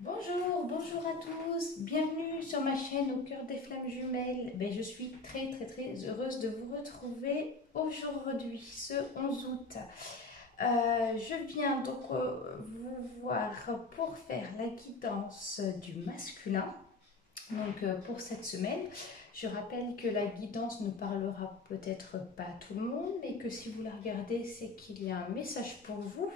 Bonjour, bonjour à tous, bienvenue sur ma chaîne Au cœur des flammes jumelles. Je suis très heureuse de vous retrouver aujourd'hui, ce 11 août. Je viens donc vous voir pour faire la guidance du masculin. Pour cette semaine, je rappelle que la guidance ne parlera peut-être pas à tout le monde, mais que si vous la regardez, c'est qu'il y a un message pour vous.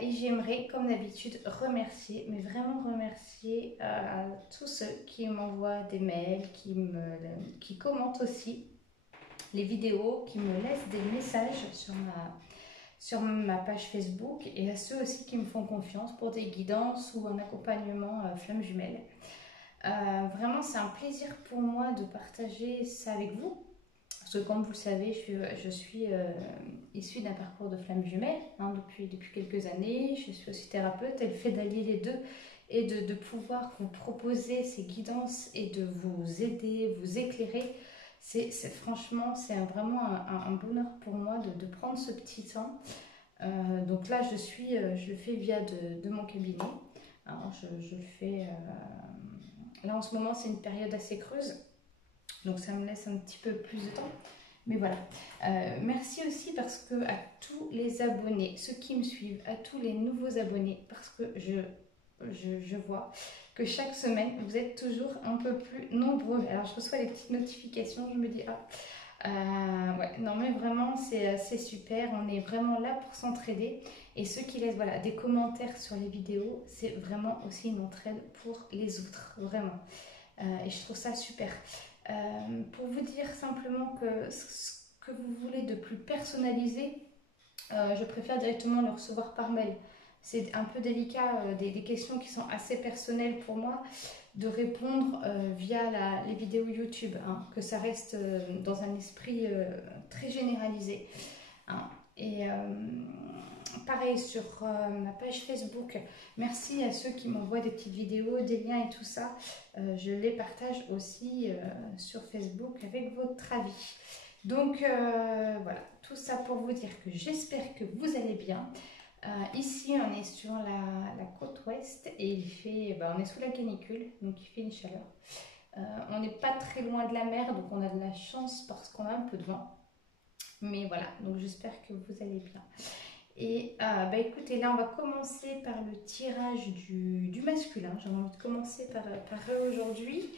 Et j'aimerais, comme d'habitude, remercier, mais vraiment remercier tous ceux qui m'envoient des mails, qui commentent aussi les vidéos, qui me laissent des messages sur ma page Facebook, et à ceux aussi qui me font confiance pour des guidances ou un accompagnement flamme jumelle. Vraiment, c'est un plaisir pour moi de partager ça avec vous. Parce que comme vous le savez, je suis issue d'un parcours de flamme jumelle depuis quelques années. Je suis aussi thérapeute et le fait d'allier les deux et de pouvoir vous proposer ces guidances et de vous aider, vous éclairer, franchement, c'est vraiment un bonheur pour moi de prendre ce petit temps. Donc là, je le fais via de mon cabinet. Alors, je le fais. Là, en ce moment, c'est une période assez creuse. Donc ça me laisse un petit peu plus de temps. Mais voilà. Merci aussi parce que à tous les abonnés, ceux qui me suivent, à tous les nouveaux abonnés, parce que je vois que chaque semaine, vous êtes toujours un peu plus nombreux. Alors je reçois les petites notifications, je me dis, ouais, non mais vraiment, c'est super. On est vraiment là pour s'entraider. Et ceux qui laissent voilà, des commentaires sur les vidéos, c'est vraiment aussi une entraide pour les autres, vraiment. Et je trouve ça super. Pour vous dire simplement que ce que vous voulez de plus personnalisé, je préfère directement le recevoir par mail. C'est un peu délicat, des questions qui sont assez personnelles pour moi, de répondre via les vidéos YouTube, hein, que ça reste dans un esprit très généralisé. Hein. Et pareil sur ma page Facebook, merci à ceux qui m'envoient des petites vidéos, des liens et tout ça. Je les partage aussi sur Facebook avec votre avis. Donc voilà, tout ça pour vous dire que j'espère que vous allez bien. Ici, on est sur la côte ouest et on est sous la canicule, donc il fait une chaleur. On n'est pas très loin de la mer, donc on a de la chance parce qu'on a un peu de vent. Mais voilà, donc j'espère que vous allez bien. Et écoutez, là on va commencer par le tirage du masculin. J'ai envie de commencer par eux aujourd'hui.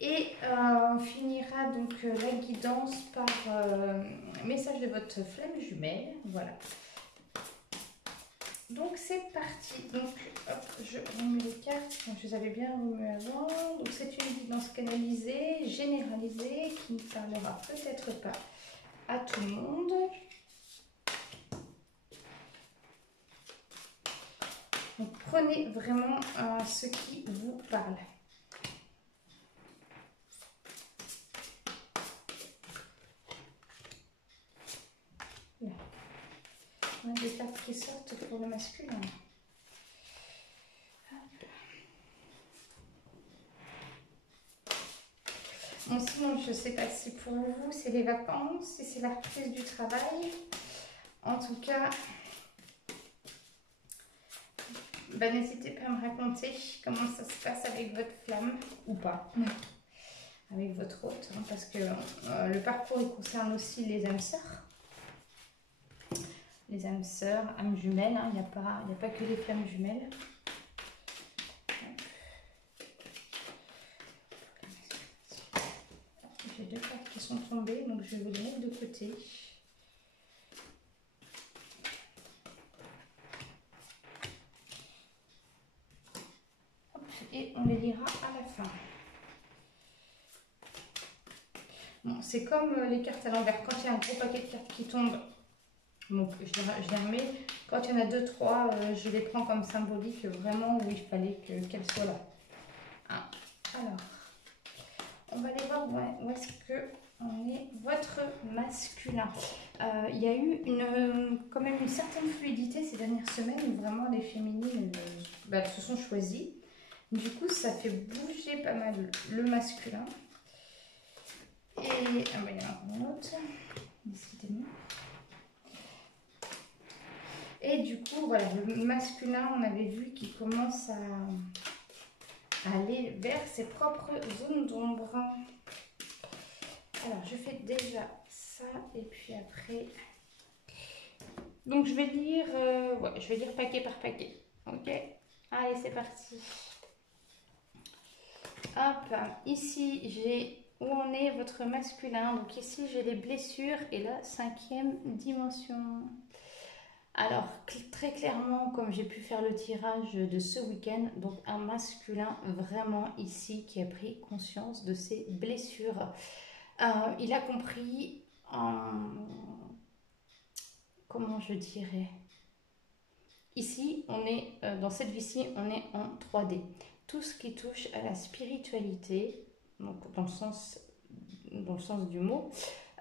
Et on finira donc la guidance par message de votre flamme jumelle. Voilà. Donc c'est parti. Donc hop, je remets les cartes. Donc, je les avais bien remues avant. Donc c'est une guidance canalisée, généralisée, qui ne parlera peut-être pas à tout le monde. Donc prenez vraiment ce qui vous parle. Là. On a des cartes qui sortent pour le masculin. Bon, sinon, je ne sais pas si pour vous, c'est les vacances, si c'est la reprise du travail. En tout cas, n'hésitez pas à me raconter comment ça se passe avec votre flamme, ou pas, avec votre hôte, hein, parce que le parcours, il concerne aussi les âmes sœurs. Les âmes sœurs, âmes jumelles, hein, il n'y a pas que les flammes jumelles. J'ai deux cartes qui sont tombées, donc je vais vous les mettre de côté. Hop, et on les lira à la fin. Bon, c'est comme les cartes à l'envers. Quand il y a un gros paquet de cartes qui tombent, donc je les remets. Quand il y en a 2-3, je les prends comme symbolique, vraiment où il fallait qu'elles soient là. Ah. Alors, on va aller voir où est-ce que on est votre masculin. Il y a eu quand même une certaine fluidité ces dernières semaines où vraiment les féminines se sont choisies. Du coup, ça fait bouger pas mal le masculin. Et il y en a un autre, décidément. Et du coup, voilà, le masculin, on avait vu qu'il commence à aller vers ses propres zones d'ombre. Alors, je fais déjà ça et puis après... Donc, je vais lire, ouais, je vais lire paquet par paquet. Ok? Allez, c'est parti. Hop, ici, j'ai où en est votre masculin. Donc, ici, j'ai les blessures et la 5e dimension. Alors, très clairement, comme j'ai pu faire le tirage de ce week-end, donc un masculin vraiment ici qui a pris conscience de ses blessures. Il a compris, comment je dirais, ici, on est, dans cette vie-ci, on est en 3D. Tout ce qui touche à la spiritualité, donc dans le sens du mot,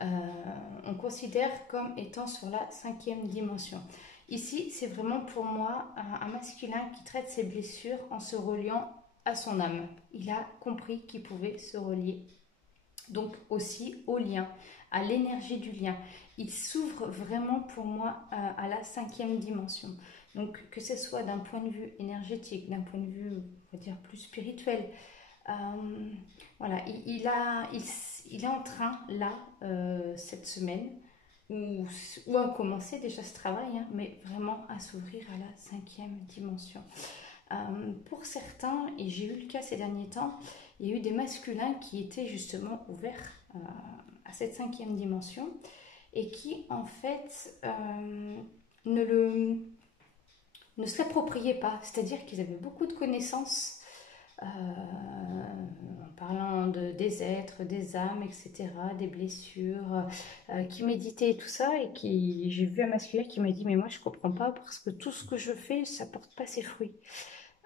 on considère comme étant sur la 5e dimension. Ici, c'est vraiment pour moi un masculin qui traite ses blessures en se reliant à son âme. Il a compris qu'il pouvait se relier donc aussi au lien, à l'énergie du lien. Il s'ouvre vraiment pour moi à la 5e dimension. Donc que ce soit d'un point de vue énergétique, d'un point de vue, on va dire, plus spirituel, voilà, il est en train, là, cette semaine, ou à commencer déjà ce travail, hein, mais vraiment à s'ouvrir à la 5e dimension. Pour certains, et j'ai eu le cas ces derniers temps, il y a eu des masculins qui étaient justement ouverts à cette 5e dimension et qui, en fait, ne se l'appropriaient pas. C'est-à-dire qu'ils avaient beaucoup de connaissances en parlant des êtres, des âmes, etc., des blessures, qui méditaient et tout ça, et j'ai vu un masculin qui m'a dit mais moi je comprends pas parce que tout ce que je fais ça porte pas ses fruits.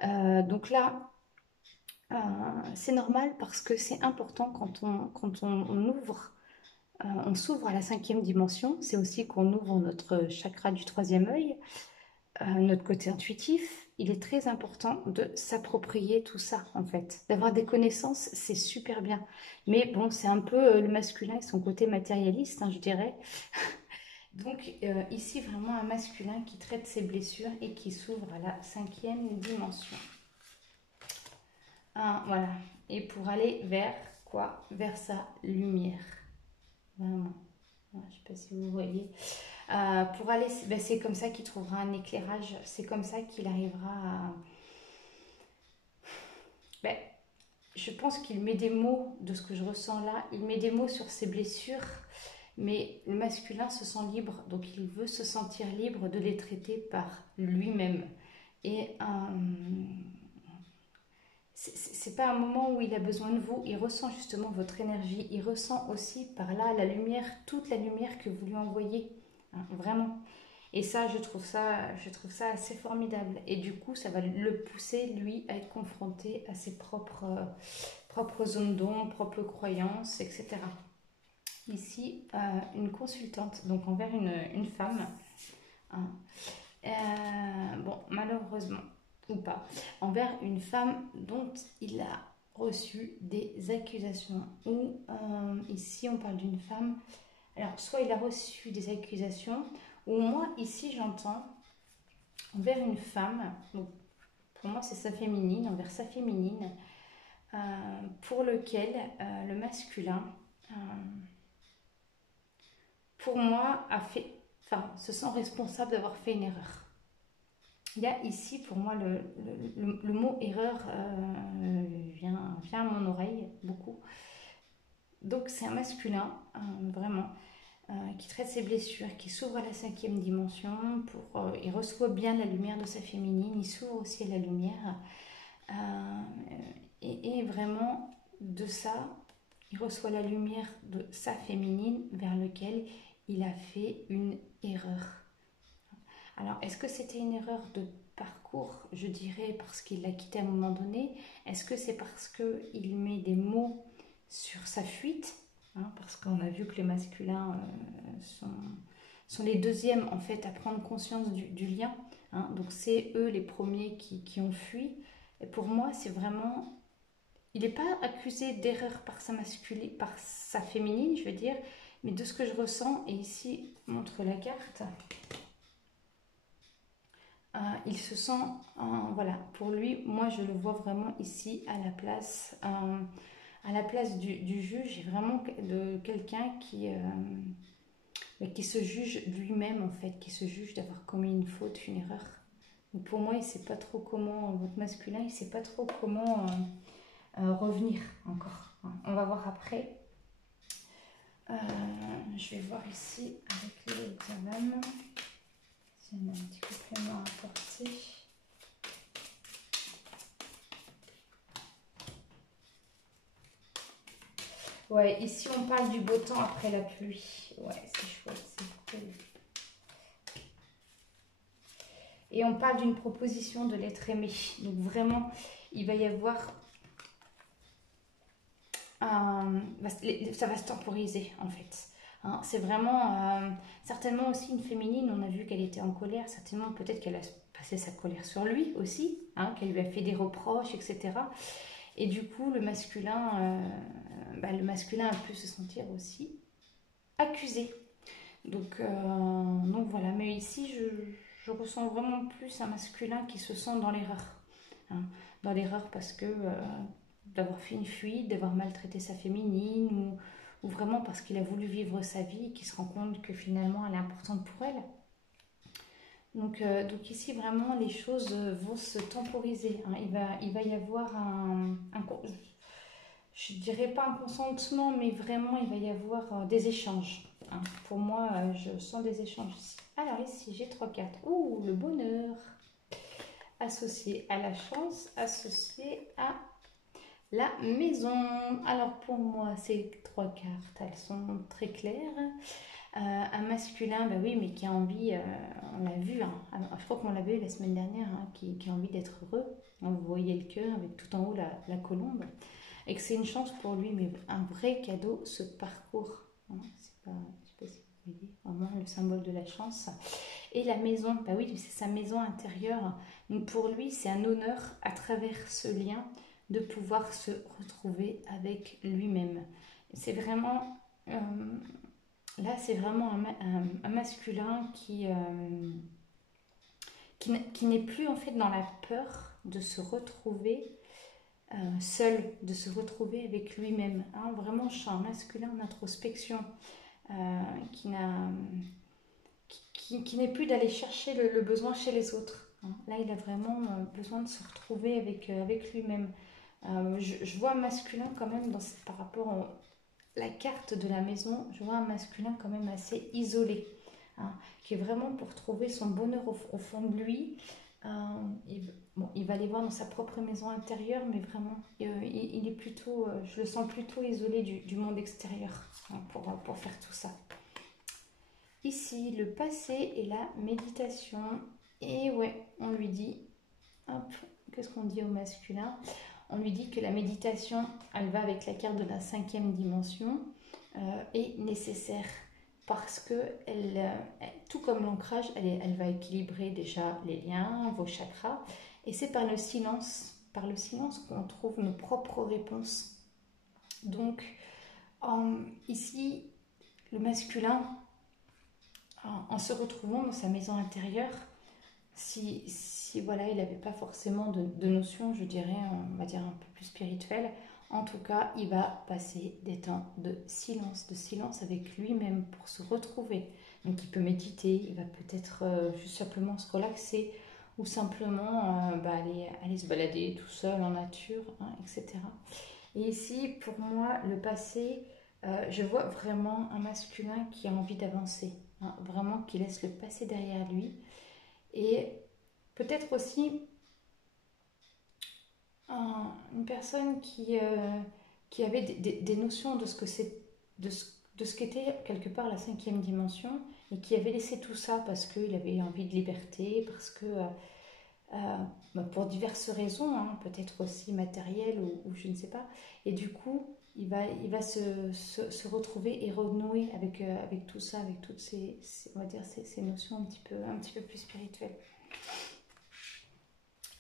Donc là c'est normal parce que c'est important quand on ouvre, on s'ouvre à la 5e dimension, c'est aussi qu'on ouvre notre chakra du 3e œil, notre côté intuitif. Il est très important de s'approprier tout ça, en fait. D'avoir des connaissances, c'est super bien. Mais bon, c'est un peu le masculin et son côté matérialiste, hein, je dirais. Donc ici, vraiment un masculin qui traite ses blessures et qui s'ouvre à la 5e dimension. Voilà. Et pour aller vers quoi? Vers sa lumière. Vraiment. Je ne sais pas si vous voyez. Pour aller, ben c'est comme ça qu'il trouvera un éclairage, c'est comme ça qu'il arrivera à... Ben, je pense qu'il met des mots de ce que je ressens là, il met des mots sur ses blessures, mais le masculin se sent libre, donc il veut se sentir libre de les traiter par lui-même. Et c'est pas un moment où il a besoin de vous, il ressent justement votre énergie, il ressent aussi par là la lumière, toute la lumière que vous lui envoyez, hein, vraiment. Et ça, je trouve ça assez formidable. Et du coup, ça va le pousser, lui, à être confronté à ses propres zones d'ombre, propres croyances, etc. Ici, une consultante, donc envers une femme. Hein. Bon, malheureusement, ou pas, envers une femme dont il a reçu des accusations. Ou ici, on parle d'une femme... Alors, soit il a reçu des accusations, ou moi, ici, j'entends envers une femme, donc pour moi, c'est sa féminine, envers sa féminine, pour lequel le masculin, pour moi, se sent responsable d'avoir fait une erreur. Il y a ici, pour moi, le mot erreur vient à mon oreille, beaucoup. Donc, c'est un masculin, vraiment, qui traite ses blessures, qui s'ouvre à la 5e dimension, il reçoit bien la lumière de sa féminine, il s'ouvre aussi à la lumière, et vraiment de ça, il reçoit la lumière de sa féminine vers lequel il a fait une erreur. Alors, est-ce que c'était une erreur de parcours? Je dirais parce qu'il l'a quitté à un moment donné. Est-ce que c'est parce qu'il met des mots sur sa fuite, hein, parce qu'on a vu que les masculins sont les deuxièmes en fait à prendre conscience du lien, hein, donc c'est eux les premiers qui ont fui. Et pour moi, c'est vraiment... Il n'est pas accusé d'erreur par par sa féminine, je veux dire, mais de ce que je ressens, et ici, montre la carte. il se sent, voilà, pour lui, moi je le vois vraiment ici à la place du juge, et vraiment de quelqu'un qui se juge lui-même en fait, qui se juge d'avoir commis une faute, une erreur. Donc pour moi, il ne sait pas trop comment, votre masculin, il ne sait pas trop comment revenir encore. On va voir après. Je vais voir ici avec les diamants si on a un petit complément à apporter. Ouais, ici on parle du beau temps après la pluie. Ouais, c'est chouette, c'est cool. Et on parle d'une proposition de l'être aimé. Donc vraiment, il va y avoir ça va se temporiser en fait. Hein, c'est vraiment certainement aussi une féminine. On a vu qu'elle était en colère. Certainement, peut-être qu'elle a passé sa colère sur lui aussi, hein, qu'elle lui a fait des reproches, etc. Et du coup, le masculin peut se sentir aussi accusé. Donc voilà. Mais ici, je ressens vraiment plus un masculin qui se sent dans l'erreur. Hein, dans l'erreur parce que d'avoir fait une fuite, d'avoir maltraité sa féminine, ou vraiment parce qu'il a voulu vivre sa vie et qu'il se rend compte que finalement elle est importante pour elle. Donc ici vraiment les choses vont se temporiser. Hein. Il va y avoir je dirais pas un consentement, mais vraiment il va y avoir des échanges. Hein. Pour moi, je sens des échanges ici. Alors ici j'ai 3 cartes. Ouh, le bonheur associé à la chance, associé à la maison. Alors pour moi, ces 3 cartes, elles sont très claires. Un masculin, bah oui, mais qui a envie, on l'a vu, hein, je crois qu'on l'a vu la semaine dernière, hein, qui a envie d'être heureux. Vous voyez le cœur avec tout en haut la colombe. Et que c'est une chance pour lui, mais un vrai cadeau, ce parcours. Hein, je sais pas si vous voyez, vraiment le symbole de la chance. Et la maison, bah oui, c'est sa maison intérieure. Donc pour lui, c'est un honneur à travers ce lien de pouvoir se retrouver avec lui-même. C'est vraiment, là c'est vraiment un masculin qui n'est plus en fait dans la peur de se retrouver seul, de se retrouver avec lui-même. Hein, vraiment, je sens un masculin en introspection qui n'est plus d'aller chercher le besoin chez les autres. Hein. Là, il a vraiment besoin de se retrouver avec lui-même. Je vois un masculin quand même par rapport à la carte de la maison, je vois un masculin quand même assez isolé, hein, qui est vraiment pour trouver son bonheur au fond de lui. Il va aller voir dans sa propre maison intérieure, mais vraiment, il est plutôt, je le sens plutôt isolé du monde extérieur, hein, pour faire tout ça. Ici, le passé et la méditation. Et ouais, on lui dit, hop, qu'est-ce qu'on dit au masculin ? On lui dit que la méditation, elle va avec la carte de la 5e dimension, est nécessaire parce que tout comme l'ancrage, elle va équilibrer déjà les liens, vos chakras, et c'est par le silence qu'on trouve nos propres réponses. Donc, ici, le masculin, en se retrouvant dans sa maison intérieure, si voilà, il n'avait pas forcément de notion, je dirais, on va dire un peu plus spirituelle, en tout cas, il va passer des temps de silence avec lui-même pour se retrouver. Donc il peut méditer, il va peut-être juste simplement se relaxer ou simplement aller se balader tout seul en nature, hein, etc. Et ici, pour moi, le passé, je vois vraiment un masculin qui a envie d'avancer, hein, vraiment qui laisse le passé derrière lui. Et peut-être aussi une personne qui avait des notions de ce que c'est, de ce qu'était quelque part la 5e dimension, et qui avait laissé tout ça parce qu'il avait envie de liberté, parce que pour diverses raisons, hein, peut-être aussi matérielles ou je ne sais pas. Et du coup, il va se retrouver et renouer avec tout ça, avec toutes on va dire ces notions un petit peu plus spirituelles.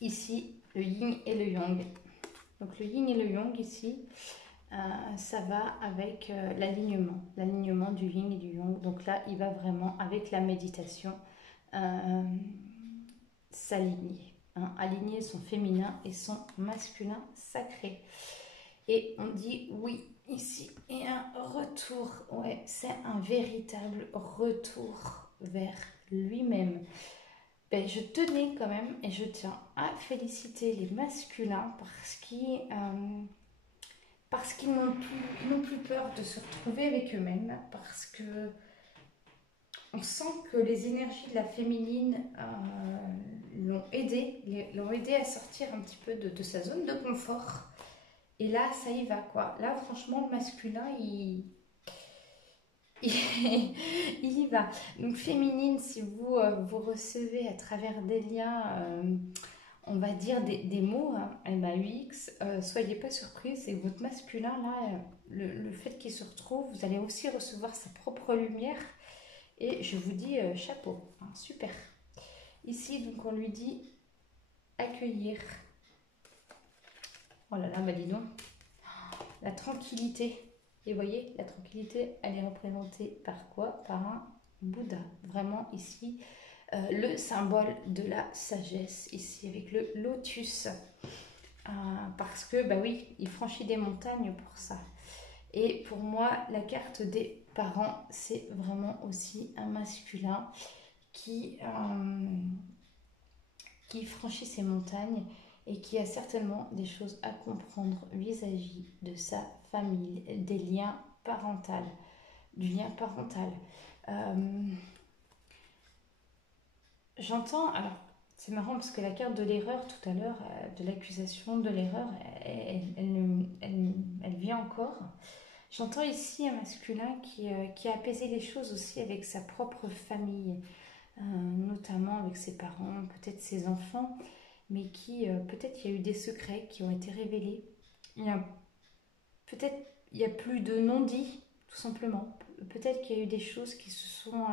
Ici, le yin et le yang. Donc le yin et le yang ici, ça va avec l'alignement du yin et du yang. Donc là, il va vraiment avec la méditation s'aligner, hein, aligner son féminin et son masculin sacré. Et on dit oui ici, et un retour, ouais, c'est un véritable retour vers lui-même. Ben, je tenais quand même, et je tiens à féliciter les masculins parce qu'ils n'ont plus peur de se retrouver avec eux-mêmes, parce que on sent que les énergies de la féminine l'ont aidé à sortir un petit peu de sa zone de confort. Et là, ça y va, quoi. Là, franchement, le masculin, il y va. Donc, féminine, si vous recevez à travers des liens, on va dire des mots, hein, MAUX, soyez pas surpris, c'est votre masculin, là, le fait qu'il se retrouve, vous allez aussi recevoir sa propre lumière. Et je vous dis chapeau, hein, super. Ici, donc, on lui dit accueillir. Oh là là, bah dis donc. La tranquillité. Et vous voyez, la tranquillité, elle est représentée par quoi? Par un Bouddha. Vraiment ici, le symbole de la sagesse, ici, avec le lotus. Parce que, bah oui, il franchit des montagnes pour ça. Et pour moi, la carte des parents, c'est vraiment aussi un masculin qui franchit ces montagnes et qui a certainement des choses à comprendre vis-à-vis de sa famille, des liens parentaux, du lien parental. J'entends, alors c'est marrant parce que la carte de l'erreur tout à l'heure, de l'accusation de l'erreur, elle vient encore. J'entends ici un masculin qui a apaisé les choses aussi avec sa propre famille, notamment avec ses parents, peut-être ses enfants, mais peut-être il y a eu des secrets qui ont été révélés. Peut-être il n'y a plus de non-dits, tout simplement. Peut-être qu'il y a eu des choses qui se sont...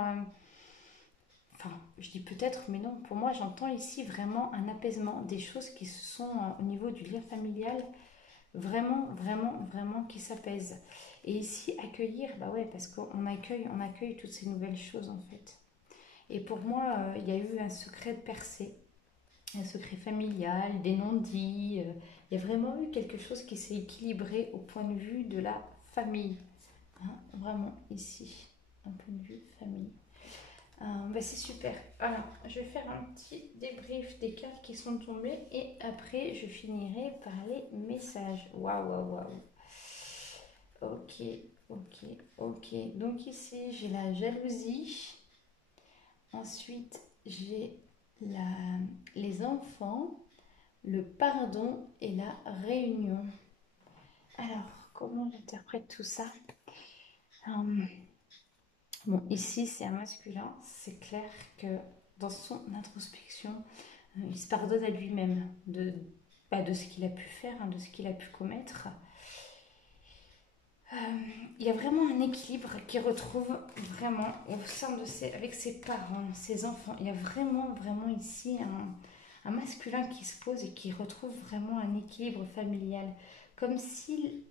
enfin, je dis peut-être, mais non. Pour moi, j'entends ici vraiment un apaisement, des choses qui se sont, au niveau du lien familial, vraiment, vraiment, vraiment qui s'apaisent. Et ici, accueillir, bah ouais, parce qu'on accueille toutes ces nouvelles choses, en fait. Et pour moi, il y a eu un secret de percée, un secret familial, des non-dits. Il y a vraiment eu quelque chose qui s'est équilibré au point de vue de la famille. Hein, vraiment, ici, un point de vue famille. Bah c'est super. Alors, je vais faire un petit débrief des cartes qui sont tombées et après, je finirai par les messages. Waouh, waouh, waouh. Ok, ok, ok. Donc ici, j'ai la jalousie. Ensuite, j'ai les enfants, le pardon et la réunion. Alors, comment j'interprète tout ça? Bon, ici, c'est un masculin. C'est clair que dans son introspection, il se pardonne à lui-même de ce qu'il a pu faire, hein, de ce qu'il a pu commettre. Il y a vraiment un équilibre qu'il retrouve vraiment au sein avec ses parents, ses enfants. Il y a vraiment, vraiment ici un masculin qui se pose et qui retrouve vraiment un équilibre familial. Comme s'il,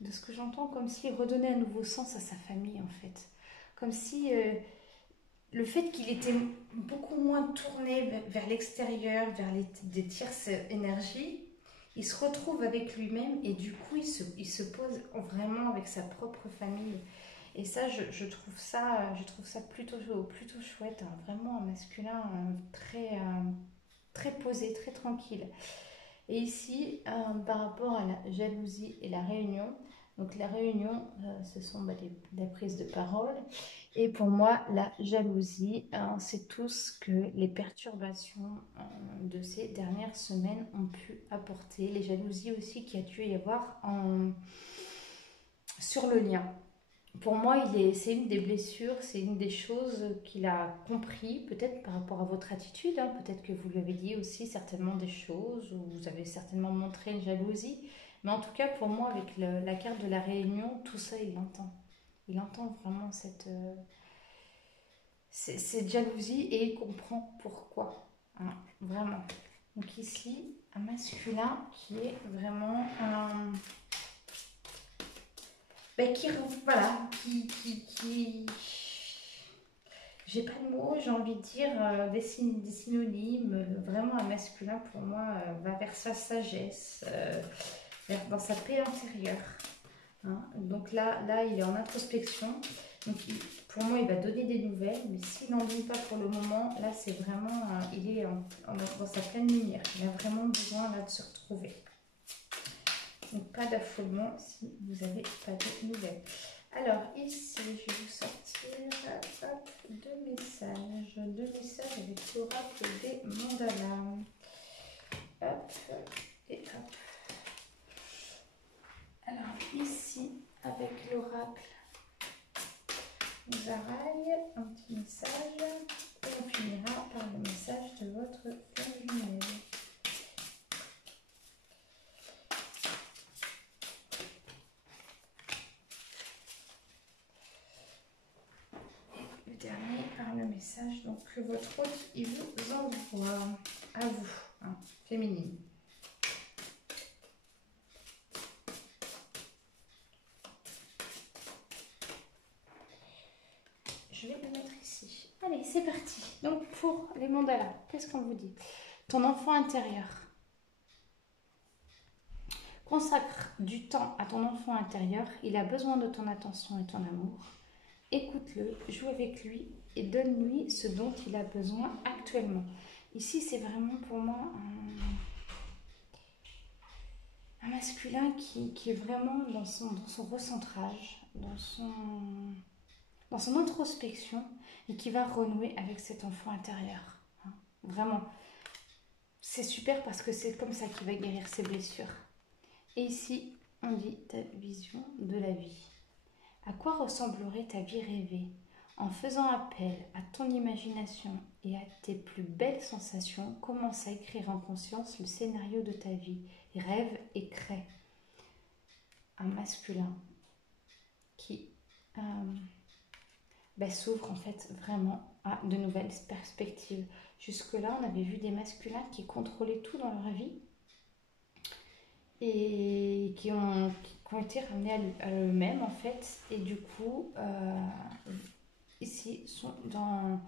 de ce que j'entends, comme s'il redonnait un nouveau sens à sa famille en fait. Comme si le fait qu'il était beaucoup moins tourné vers l'extérieur, vers des tierces énergies, il se retrouve avec lui-même et du coup il se pose vraiment avec sa propre famille. Et ça, je trouve ça plutôt chouette, hein. Vraiment un masculin très posé, très tranquille. Et ici, par rapport à la jalousie et la réunion, donc la réunion, ce sont des prises de parole. Et pour moi, la jalousie, c'est tout ce que les perturbations de ces dernières semaines ont pu apporter. Les jalousies aussi qu'il y a dû y avoir sur le lien. Pour moi, c'est une des blessures, c'est une des choses qu'il a compris, peut-être par rapport à votre attitude, hein, peut-être que vous lui avez dit aussi certainement des choses, ou vous avez certainement montré une jalousie. Mais en tout cas, pour moi, avec la carte de la réunion, tout ça, il l'entend. Il entend vraiment cette jalousie et il comprend pourquoi. Hein, vraiment. Donc ici, un masculin qui est vraiment un... Ben, qui j'ai pas de mots, j'ai envie de dire des synonymes. Vraiment, un masculin, pour moi, va vers sa sagesse, dans sa paix intérieure. Hein. Donc là, il est en introspection. Donc, pour moi, il va donner des nouvelles. Mais s'il n'en donne pas pour le moment, là, c'est vraiment... il est dans sa pleine lumière. Il a vraiment besoin là, de se retrouver. Donc, pas d'affolement si vous n'avez pas de nouvelles. Alors, ici, je vais vous sortir hop, deux messages avec l'oracle des mandalas. Hop, et hop. Alors, ici, avec l'oracle Zaraï, un petit message. Et on finira par le message de votre flamme jumelle. Dernier par le message donc que votre hôte il vous envoie à vous, hein, féminine. Je vais le mettre ici. Allez, c'est parti. Donc pour les mandalas, qu'est-ce qu'on vous dit? Ton enfant intérieur. Consacre du temps à ton enfant intérieur. Il a besoin de ton attention et ton amour. Écoute-le, joue avec lui et donne-lui ce dont il a besoin actuellement. Ici, c'est vraiment pour moi un masculin qui est vraiment dans son recentrage, dans son introspection et qui va renouer avec cet enfant intérieur. Hein. Vraiment, c'est super parce que c'est comme ça qu'il va guérir ses blessures. Et ici, on dit ta vision de la vie. À quoi ressemblerait ta vie rêvée? En faisant appel à ton imagination et à tes plus belles sensations, commence à écrire en conscience le scénario de ta vie. Rêve et crée. Un masculin qui s'ouvre en fait vraiment à de nouvelles perspectives. Jusque-là, on avait vu des masculins qui contrôlaient tout dans leur vie et qui ont été ramenés à eux-mêmes en fait. Et du coup, ici, sont dans,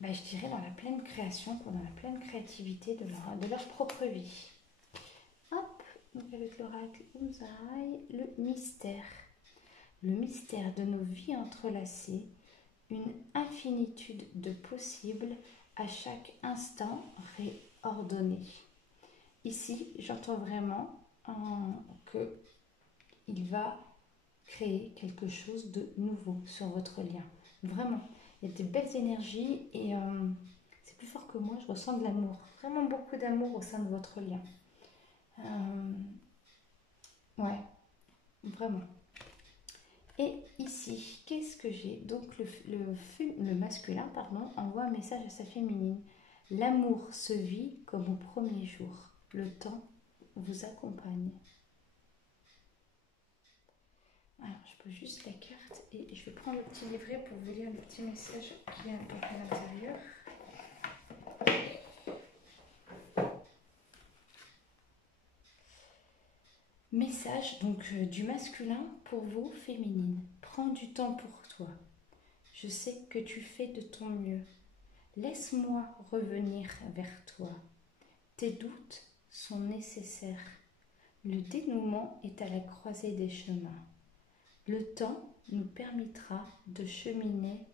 je dirais, dans la pleine création, dans la pleine créativité de leur propre vie. Hop, donc avec l'oracle Uzaï, le mystère. Le mystère de nos vies entrelacées, une infinitude de possibles à chaque instant réordonné. Ici, j'entends vraiment qu'il va créer quelque chose de nouveau sur votre lien. Vraiment, il y a des belles énergies et c'est plus fort que moi, je ressens de l'amour. Vraiment beaucoup d'amour au sein de votre lien. Ouais, vraiment. Et ici, qu'est-ce que j'ai? Donc le masculin envoie un message à sa féminine. L'amour se vit comme au premier jour. Le temps vous accompagne. Alors, je pose juste la carte et je vais prendre le petit livret pour vous lire le petit message qui est à l'intérieur. Message donc du masculin pour vous, féminine. Prends du temps pour toi. Je sais que tu fais de ton mieux. Laisse-moi revenir vers toi. Tes doutes sont nécessaires. Le dénouement est à la croisée des chemins. Le temps nous permettra de cheminer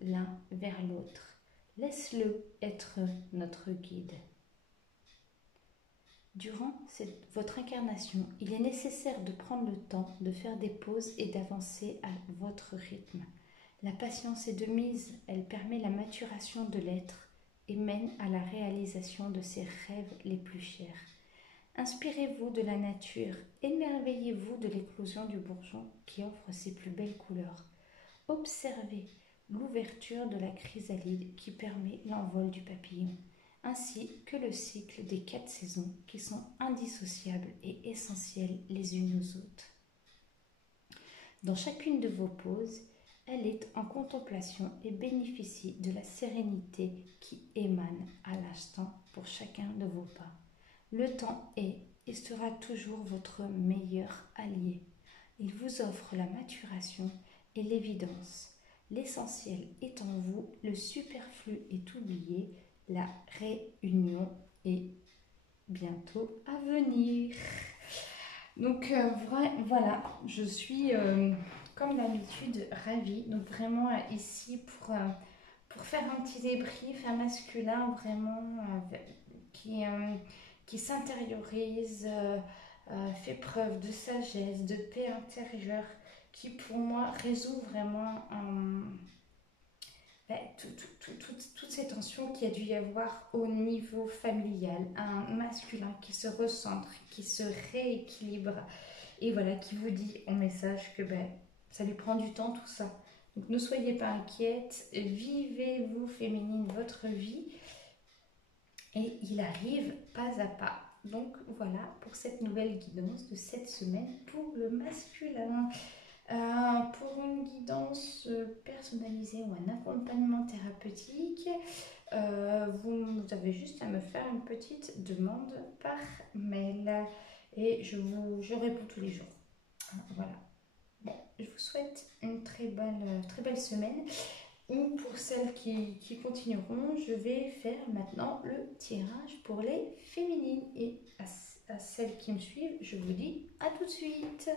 l'un vers l'autre. Laisse-le être notre guide. Durant votre incarnation, il est nécessaire de prendre le temps de faire des pauses et d'avancer à votre rythme. La patience est de mise, elle permet la maturation de l'être et mène à la réalisation de ses rêves les plus chers. Inspirez-vous de la nature, émerveillez-vous de l'éclosion du bourgeon qui offre ses plus belles couleurs. Observez l'ouverture de la chrysalide qui permet l'envol du papillon, ainsi que le cycle des 4 saisons qui sont indissociables et essentielles les unes aux autres. Dans chacune de vos pauses, elle est en contemplation et bénéficie de la sérénité qui émane à l'instant pour chacun de vos pas. Le temps est et sera toujours votre meilleur allié. Il vous offre la maturation et l'évidence. L'essentiel est en vous, le superflu est oublié, la réunion est bientôt à venir. Donc voilà, je suis comme d'habitude ravie. Donc vraiment ici pour faire un petit débrief, un masculin vraiment qui s'intériorise, fait preuve de sagesse, de paix intérieure, qui pour moi résout vraiment toutes ces tensions qu'il y a dû y avoir au niveau familial, un masculin qui se recentre, qui se rééquilibre et voilà, qui vous dit en message que ça lui prend du temps tout ça. Donc ne soyez pas inquiète, vivez vous féminine votre vie et il arrive pas à pas. Donc voilà pour cette nouvelle guidance de cette semaine pour le masculin. Pour une guidance personnalisée ou un accompagnement thérapeutique, vous avez juste à me faire une petite demande par mail et je réponds tous les jours. Voilà. Bon, je vous souhaite une très belle semaine. Ou pour celles qui continueront, je vais faire maintenant le tirage pour les féminines. Et à celles qui me suivent, je vous dis à tout de suite.